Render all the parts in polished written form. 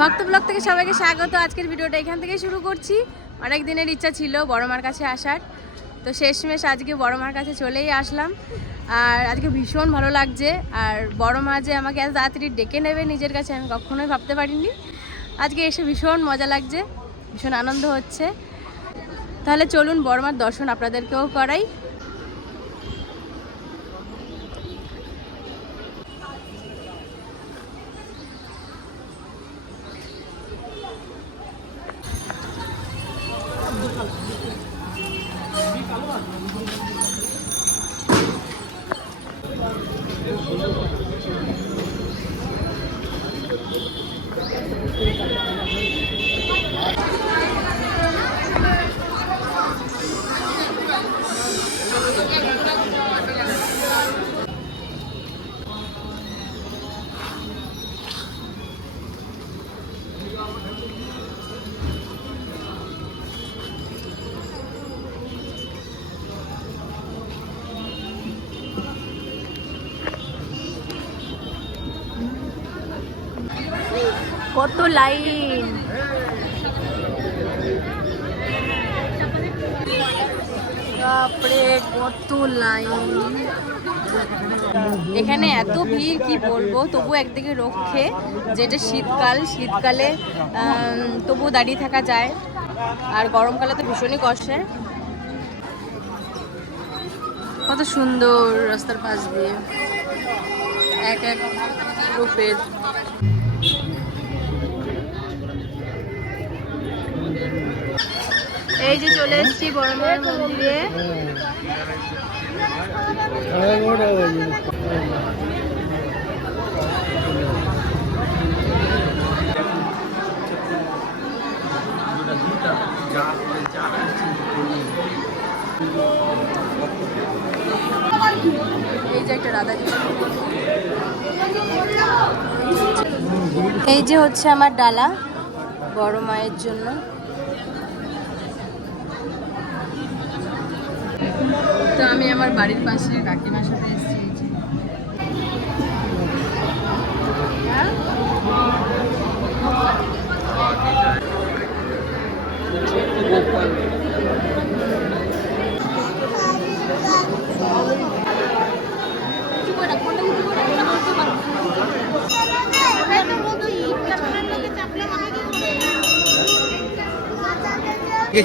ভক্ত ব্লগ থেকে সবাইকে স্বাগত। আজকের ভিডিওটা এখান থেকেই শুরু করছি। অনেক দিনের ইচ্ছা ছিল বড় মার কাছে আসার, তো শেষমেশ আজকে বড় মার কাছে চলেই আসলাম। আর আজকে ভীষণ ভালো লাগছে। আর বড় মা যে আমাকে এত তাড়াতাড়ি ডেকে নেবে নিজের কাছে আমি কখনোই ভাবতে পারিনি। আজকে এসে ভীষণ মজা লাগছে, ভীষণ আনন্দ হচ্ছে। তাহলে চলুন বড় মার দর্শন আপনাদেরকেও করাই। কত লাইন, বাপরে কত লাইন। এখানে এত ভিড় কি বলবো, তবু একদিকে রক্ষে যেটা শীতকালে তবু দাঁড়িয়ে থাকা যায়, আর গরমকালে তো ভীষণই কষ্টে। কত সুন্দর রাস্তার পাশ দিয়ে এক এক রূপের। এই যে চলে এসেছি বড় মায়ের মন্দিরে। এই যে একটা রাধাজি, এই যে হচ্ছে আমার ডালা বড় মায়ের জন্য। তো আমি আমার বাড়ির পাশে কাকিমার সাথে এসেছি।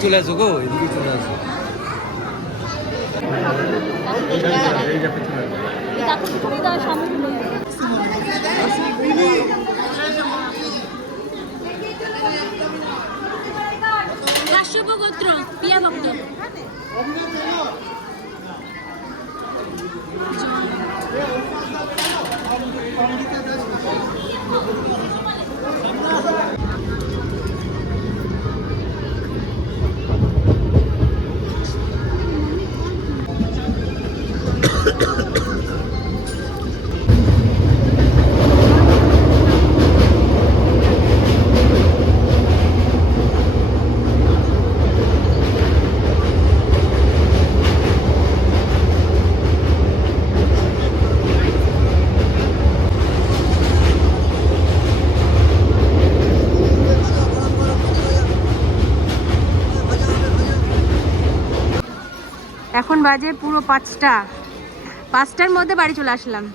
চলে আসো গো, এদিকে চলে আসো। গোত্র পিয়া ভক্ত। এখন বাজে পুরো 5টার মধ্যে বাড়ি চলে আসলাম।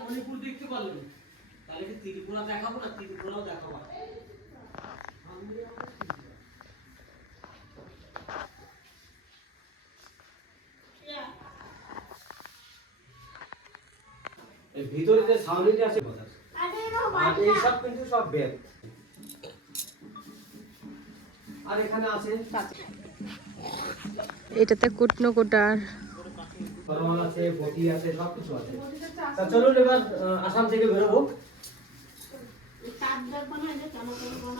মণিপুর দেখতে পারলেন, তাহলে কি ত্রিপুরা দেখাবো না? ত্রিপুরাও দেখাবো। এই ভিতরে যে সাউন্ডটি আছে আর এই সব কিন্তু সব বেদ। আর এখানে আছে এটাতে কুটনো কোটার ফরমাল আছে, বটি আছে, সব কিছু আছে। তা চলুন এবার আসাম থেকে বেরোবো।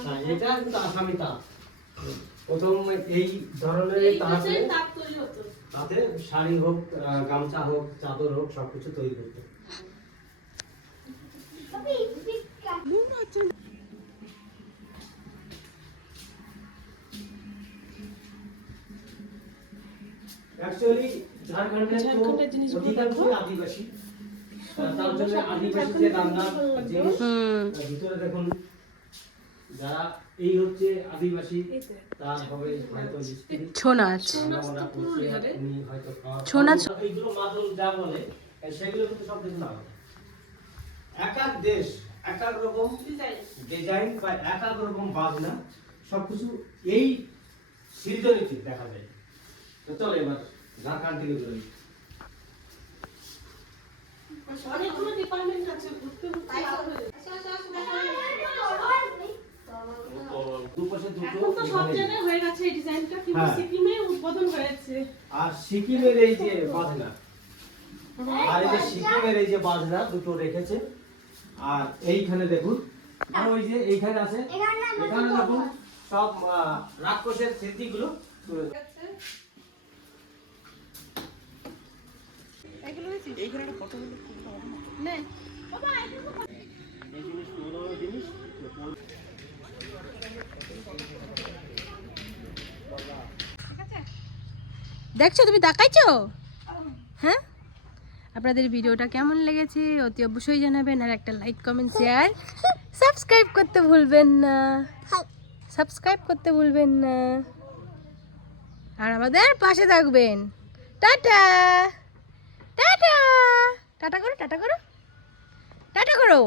হ্যাঁ, এটা কিন্তু আসামি তাঁত। প্রথম এই ধরনের তাঁতে তাতে শাড়ি হোক, গামছা হোক, চাদর হোক, সবকিছু তৈরি করতে। অ্যাকচুয়ালি ঝাড়খণ্ডের অধিকাংশই আদিবাসী, তার জন্য আদিবাসী যে রান্নার জিনিস ভিতরে দেখুন, যারা এই হচ্ছে আদিবাসী, তার হবে হয়তো ছৌ নাচ ছৌ নাচ। এইগুলো মাদল যা বলে সেগুলো কিন্তু সব কিছু না, এক এক দেশ এক এক রকম ডিজাইন বা এক এক রকম বাজনা, সবকিছু এই সৃজনীতে দেখা যায়। তো চলো এবার ঝাড়খণ্ড থেকে বেরোই। অনেকগুলো ডিপার্টমেন্ট আছে, ঘুরতে ঘুরতে লাভ হয়ে যায়। দুপাশে দুটো এখন তো সব জায়গায় হয়ে গেছে এই ডিজাইনটা, কিন্তু হ্যাঁ। সিকিমে উদ্বোধন হয়েছে। আর সিকিমের এই যে বাজনা, আর এই যে সিকিমের এই যে বাজনা দুটো রেখেছে। আর এইখানে দেখুন, আর ওই যে এইখানে আছে, এখানে দেখুন সব রাক্ষসের স্মৃতিগুলো তুলে ধরেছে। এই জিনিস পুরো জিনিস দেখছো, তুমি তাকাইছো? হ্যাঁ, আপনাদের ভিডিওটা কেমন লেগেছে অতি অবশ্যই জানাবেন, আর একটা লাইক কমেন্ট শেয়ার সাবস্ক্রাইব করতে ভুলবেন না, সাবস্ক্রাইব করতে ভুলবেন না, আর আমাদের পাশে থাকবেন। টাটা টাটা টাটা করো, টাটা করো, টাটা করো।